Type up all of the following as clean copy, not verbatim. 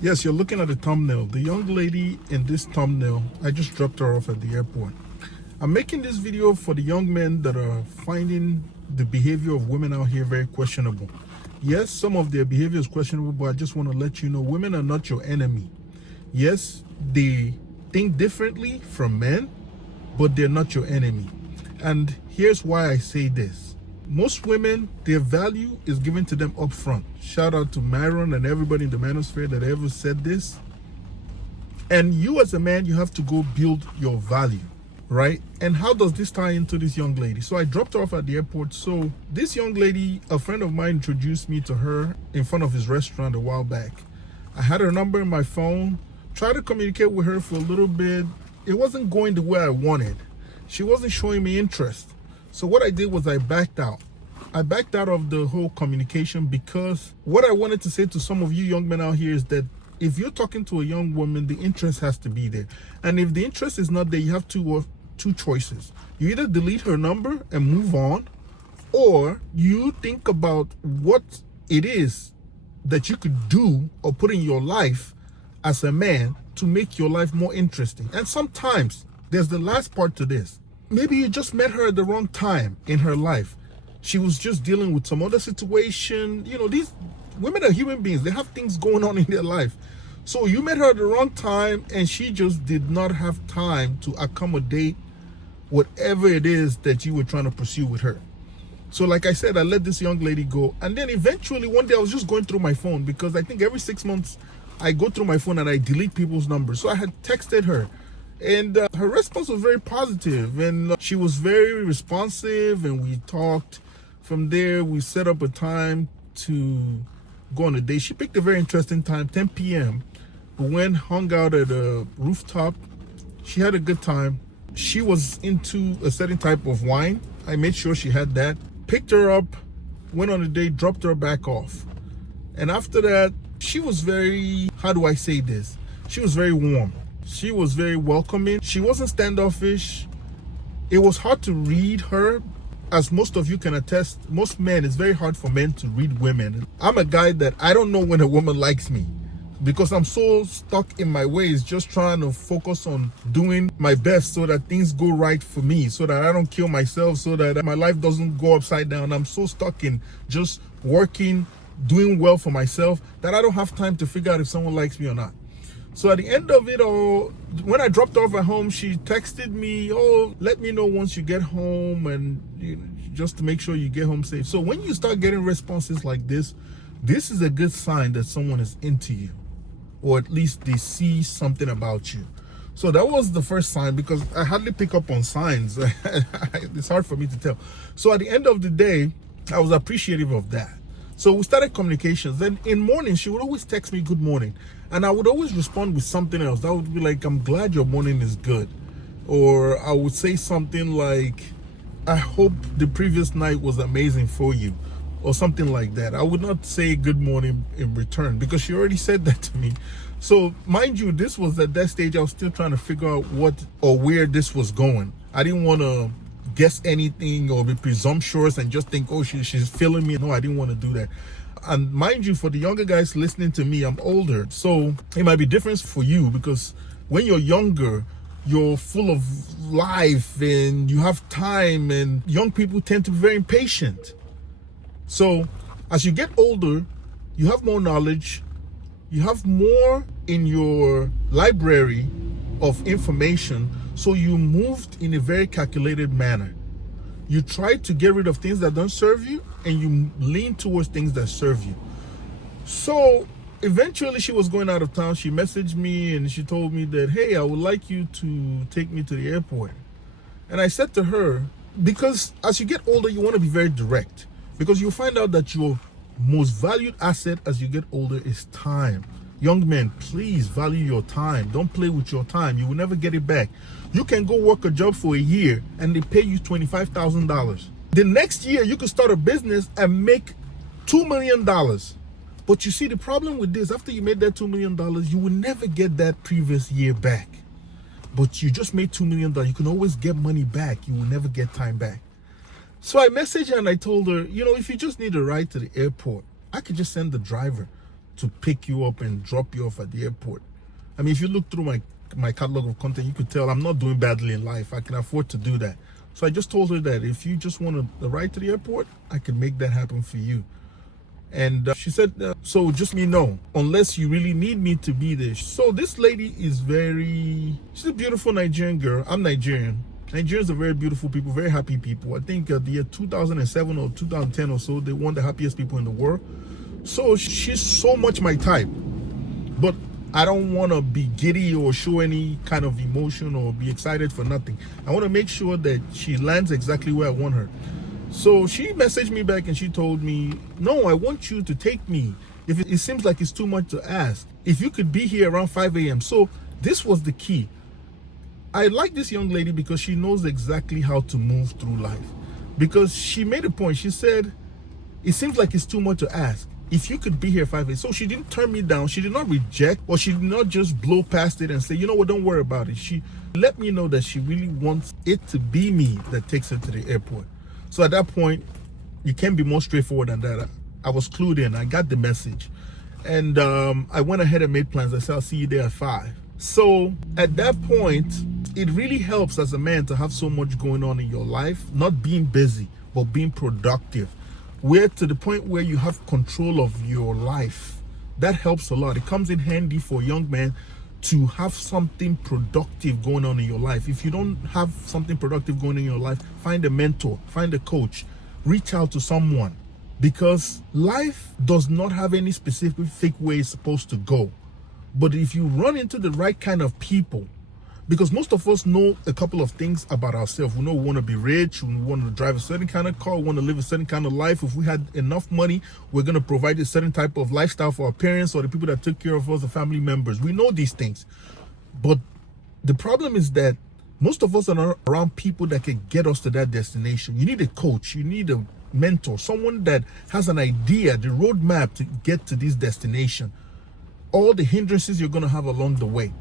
Yes, you're looking at the thumbnail. The young lady in this thumbnail, I just dropped her off at the airport. I'm making this video for the young men that are finding the behavior of women out here very questionable. Yes, some of their behavior is questionable, but I just want to let you know women are not your enemy. Yes, they think differently from men, but they're not your enemy. And here's why I say this. Most women, their value is given to them up front. Shout out to Myron and everybody in the manosphere that ever said this. And you as a man, you have to go build your value, right? And how does this tie into this young lady? So I dropped her off at the airport. So this young lady, a friend of mine introduced me to her in front of his restaurant a while back. I had her number in my phone, tried to communicate with her for a little bit. It wasn't going the way I wanted. She wasn't showing me interest. So what I did was I backed out. I backed out of the whole communication because what I wanted to say to some of you young men out here is that if you're talking to a young woman, the interest has to be there. And if the interest is not there, you have two choices. You either delete her number and move on, or you think about what it is that you could do or put in your life as a man to make your life more interesting. And sometimes there's the last part to this. Maybe you just met her at the wrong time in her life. She was just dealing with some other situation. You know, these women are human beings. They have things going on in their life. So you met her at the wrong time and she just did not have time to accommodate whatever it is that you were trying to pursue with her. So like I said, I let this young lady go. And then eventually one day I was just going through my phone because I think every 6 months I go through my phone and I delete people's numbers. So I had texted her. And her response was very positive, and she was very responsive, and we talked. From there, we set up a time to go on a date. She picked a very interesting time, 10 p.m. We went, hung out at a rooftop. She had a good time. She was into a certain type of wine. I made sure she had that. Picked her up, went on a date, dropped her back off. And after that, she was very, how do I say this? She was very warm. She was very welcoming. She wasn't standoffish. It was hard to read her. As most of you can attest, most men, it's very hard for men to read women. I'm a guy that I don't know when a woman likes me because I'm so stuck in my ways, just trying to focus on doing my best so that things go right for me, so that I don't kill myself, so that my life doesn't go upside down. I'm so stuck in just working, doing well for myself that I don't have time to figure out if someone likes me or not. So at the end of it all, when I dropped off at home, she texted me, oh, let me know once you get home, and just to make sure you get home safe. So when you start getting responses like this is a good sign that someone is into you, or at least they see something about you. So that was the first sign, because I hardly pick up on signs. It's hard for me to tell. So at the end of the day, I was appreciative of that. So we started communications. Then in morning, she would always text me good morning. And I would always respond with something else. That would be like, I'm glad your morning is good. Or I would say something like, I hope the previous night was amazing for you. Or something like that. I would not say good morning in return because she already said that to me. So mind you, this was at that stage I was still trying to figure out what or where this was going. I didn't want to guess anything or be presumptuous and just think, oh, she's feeling me. No, I didn't want to do that. And mind you, for the younger guys listening to me, I'm older. So it might be different for you because when you're younger, you're full of life and you have time, and young people tend to be very impatient. So as you get older, you have more knowledge, you have more in your library of information, so you moved in a very calculated manner. You try to get rid of things that don't serve you, and you lean towards things that serve you. So eventually she was going out of town. She messaged me and she told me that, hey, I would like you to take me to the airport. And I said to her, because as you get older, you want to be very direct, because you'll find out that your most valued asset as you get older is time. Young men, please value your time. Don't play with your time. You will never get it back. You can go work a job for a year and they pay you $25,000. The next year, you can start a business and make $2 million. But you see, the problem with this, after you made that $2 million, you will never get that previous year back. But you just made $2 million. You can always get money back. You will never get time back. So I messaged her and I told her, you know, if you just need a ride to the airport, I could just send the driver. to pick you up and drop you off at the airport. I mean, if you look through my catalog of content, you could tell I'm not doing badly in life. I can afford to do that. So I just told her that if you just want a ride to the airport, I can make that happen for you. And she said, so just let me know, unless you really need me to be there. So this lady is she's a beautiful Nigerian girl. I'm Nigerian. Nigerians are very beautiful people, very happy people. I think the year 2007 or 2010 or so, they won the happiest people in the world. So she's so much my type. But I don't want to be giddy or show any kind of emotion or be excited for nothing. I want to make sure that she lands exactly where I want her. So she messaged me back and she told me, no, I want you to take me. If it seems like it's too much to ask, if you could be here around 5 a.m. So this was the key. I like this young lady because she knows exactly how to move through life. Because she made a point. She said, it seems like it's too much to ask. If you could be here 5 a.m. So she didn't turn me down. She did not reject, or she did not just blow past it and say, you know what, don't worry about it. She let me know that she really wants it to be me that takes her to the airport. So at that point, you can't be more straightforward than that. I was clued in. I got the message. And I went ahead and made plans. I said, I'll see you there at 5. So at that point, it really helps as a man to have so much going on in your life, not being busy, but being productive. Where to the point where you have control of your life. That helps a lot. It comes in handy for a young man to have something productive going on in your life. If you don't have something productive going on in your life, find a mentor, find a coach, reach out to someone, because life does not have any specific way it's supposed to go. But if you run into the right kind of people, because most of us know a couple of things about ourselves. We know we want to be rich, we want to drive a certain kind of car, we want to live a certain kind of life. If we had enough money, we're going to provide a certain type of lifestyle for our parents or the people that took care of us, the family members. We know these things. But the problem is that most of us are not around people that can get us to that destination. You need a coach, you need a mentor, someone that has an idea, the roadmap to get to this destination, all the hindrances you're going to have along the way.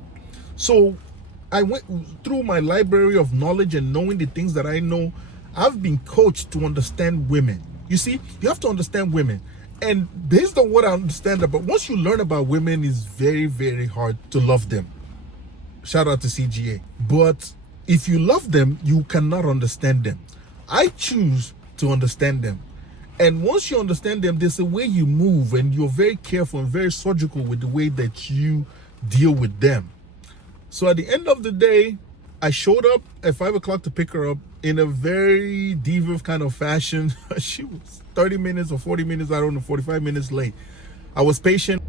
So I went through my library of knowledge and knowing the things that I know. I've been coached to understand women. You see, you have to understand women. And based on what I understand about, once you learn about women, it's very, very hard to love them. Shout out to CGA. But if you love them, you cannot understand them. I choose to understand them. And once you understand them, there's a way you move, and you're very careful and very surgical with the way that you deal with them. So at the end of the day, I showed up at 5 o'clock to pick her up in a very diva kind of fashion. She was 30 minutes or 40 minutes, I don't know, 45 minutes late. I was patient.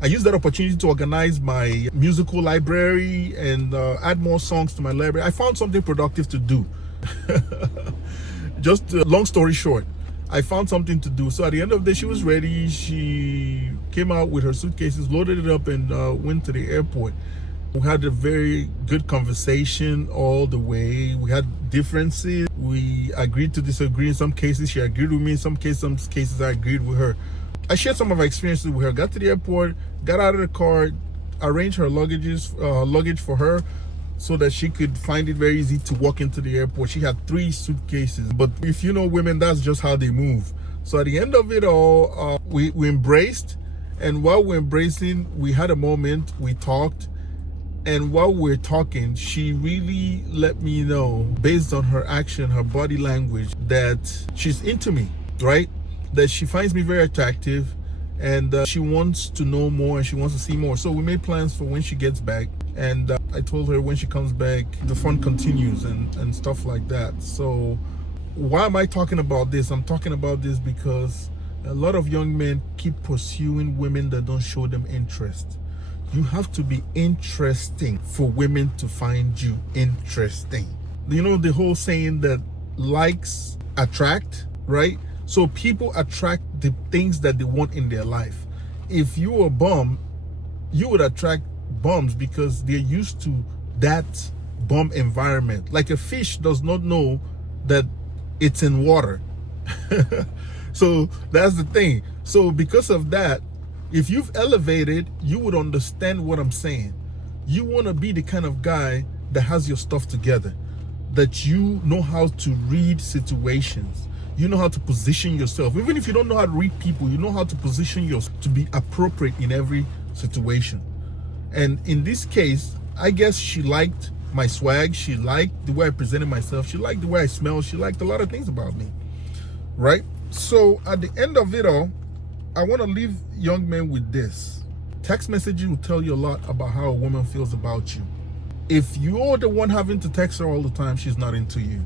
I used that opportunity to organize my musical library and add more songs to my library. I found something productive to do. Just long story short, I found something to do. So at the end of the day, she was ready. She came out with her suitcases, loaded it up, and went to the airport. We had a very good conversation all the way. We had differences. We agreed to disagree. In some cases, she agreed with me. In some cases, I agreed with her. I shared some of my experiences with her. Got to the airport, got out of the car, arranged her luggage for her so that she could find it very easy to walk into the airport. She had 3 suitcases. But if you know women, that's just how they move. So at the end of it all, we embraced. And while we're embracing, we had a moment. We talked. And while we're talking, she really let me know, based on her action, her body language, that she's into me, right? That she finds me very attractive, and she wants to know more and she wants to see more. So we made plans for when she gets back. And I told her when she comes back, the fun continues and stuff like that. So why am I talking about this? I'm talking about this because a lot of young men keep pursuing women that don't show them interest. You have to be interesting for women to find you interesting. You know the whole saying that likes attract, right? So people attract the things that they want in their life. If you're a bum, you would attract bums because they're used to that bum environment. Like a fish does not know that it's in water. So that's the thing. So because of that, if you've elevated, you would understand what I'm saying. You want to be the kind of guy that has your stuff together, that you know how to read situations. You know how to position yourself. Even if you don't know how to read people, you know how to position yourself to be appropriate in every situation. And in this case, I guess she liked my swag. She liked the way I presented myself. She liked the way I smelled. She liked a lot of things about me, right? So at the end of it all, I want to leave young men with this. Text messaging will tell you a lot about how a woman feels about you. If you're the one having to text her all the time, she's not into you.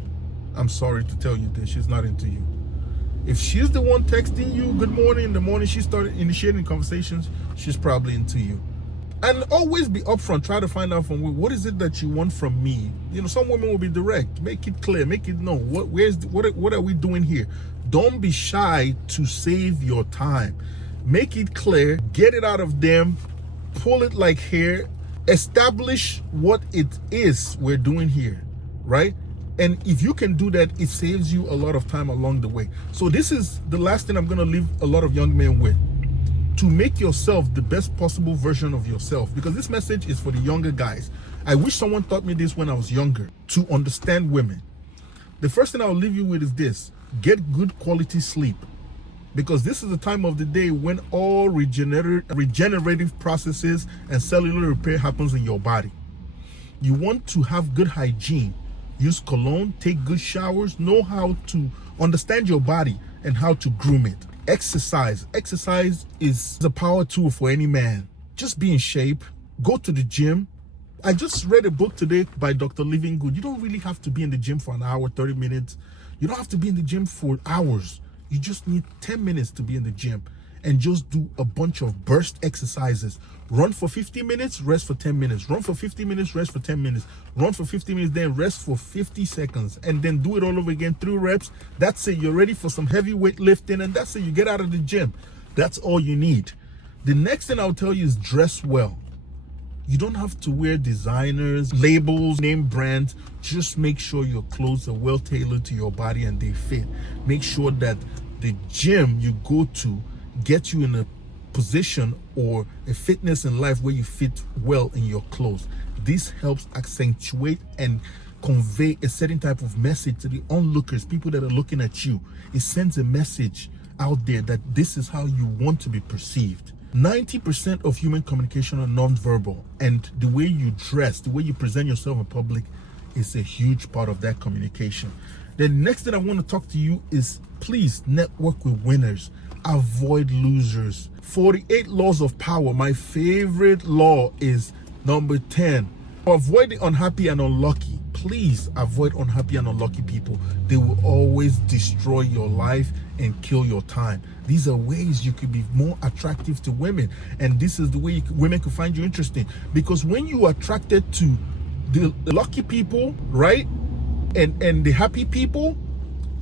I'm sorry to tell you this, she's not into you. If she's the one texting you good morning in the morning, she started initiating conversations, she's probably into you. And always be upfront. Try to find out from what is it that you want from me. You know, some women will be direct. Make it clear. Make it known. What are we doing here? Don't be shy to save your time. Make it clear. Get it out of them. Pull it like hair. Establish what it is we're doing here, right? And if you can do that, it saves you a lot of time along the way. So this is the last thing I'm going to leave a lot of young men with. To make yourself the best possible version of yourself, because this message is for the younger guys. I wish someone taught me this when I was younger, to understand women. The first thing I'll leave you with is this: get good quality sleep, because this is the time of the day when all regenerative processes and cellular repair happens in your body. You want to have good hygiene. Use cologne, take good showers, know how to understand your body and how to groom it. Exercise is a power tool for any man. Just be in shape, go to the gym. I just read a book today by Dr. Living Good. You don't really have to be in the gym for an hour, 30 minutes. You don't have to be in the gym for hours. You just need 10 minutes to be in the gym and just do a bunch of burst exercises. Run for 50 minutes, rest for 10 minutes. Run for 50 minutes, rest for 10 minutes. Run for 50 minutes, then rest for 50 seconds. And then do it all over again, 3 reps. That's it. You're ready for some heavy weight lifting, and that's it. You get out of the gym. That's all you need. The next thing I'll tell you is dress well. You don't have to wear designers, labels, name brands. Just make sure your clothes are well tailored to your body and they fit. Make sure that the gym you go to gets you in a position or a fitness in life where you fit well in your clothes. This helps accentuate and convey a certain type of message to the onlookers, people that are looking at you. It sends a message out there that this is how you want to be perceived. 90% of human communication are nonverbal, and the way you dress, the way you present yourself in public is a huge part of that communication. The next thing I want to talk to you is, please network with winners. Avoid losers. 48 laws of power. My favorite law is number 10. Avoid the unhappy and unlucky. Please avoid unhappy and unlucky people. They will always destroy your life and kill your time. These are ways you could be more attractive to women, and this is the way women can find you interesting. Because when you are attracted to the lucky people, right, and the happy people,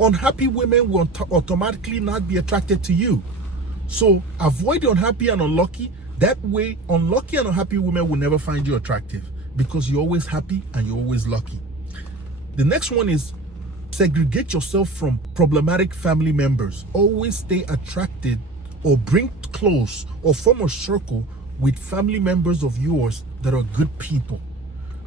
unhappy women will automatically not be attracted to you. So avoid the unhappy and unlucky. That way, unlucky and unhappy women will never find you attractive, because you're always happy and you're always lucky. The next one is segregate yourself from problematic family members. Always stay attracted or bring close or form a circle with family members of yours that are good people.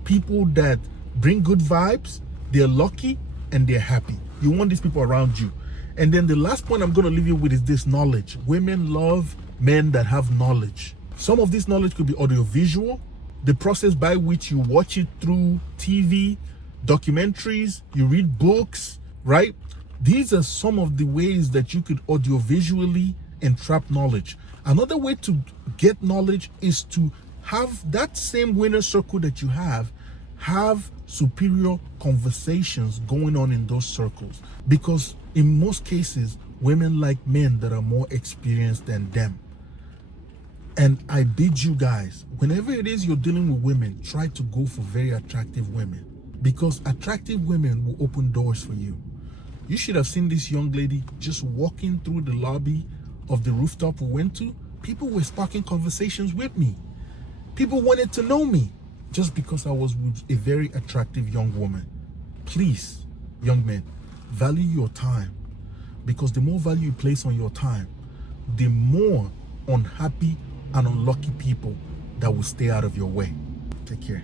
People that bring good vibes, they're lucky and they're happy. You want these people around you. And then the last point I'm going to leave you with is this: knowledge. Women love men that have knowledge. Some of this knowledge could be audiovisual, the process by which you watch it through TV, documentaries, you read books, right? These are some of the ways that you could audiovisually entrap knowledge. Another way to get knowledge is to have that same winner circle that you have superior conversations going on in those circles. Because in most cases, women like men that are more experienced than them. And I bid you guys, whenever it is you're dealing with women, try to go for very attractive women, because attractive women will open doors for you. You should have seen this young lady just walking through the lobby of the rooftop we went to. People were sparking conversations with me. People wanted to know me just because I was with a very attractive young woman. Please, young men, value your time, because the more value you place on your time, the more unhappy and unlucky people that will stay out of your way. Take care.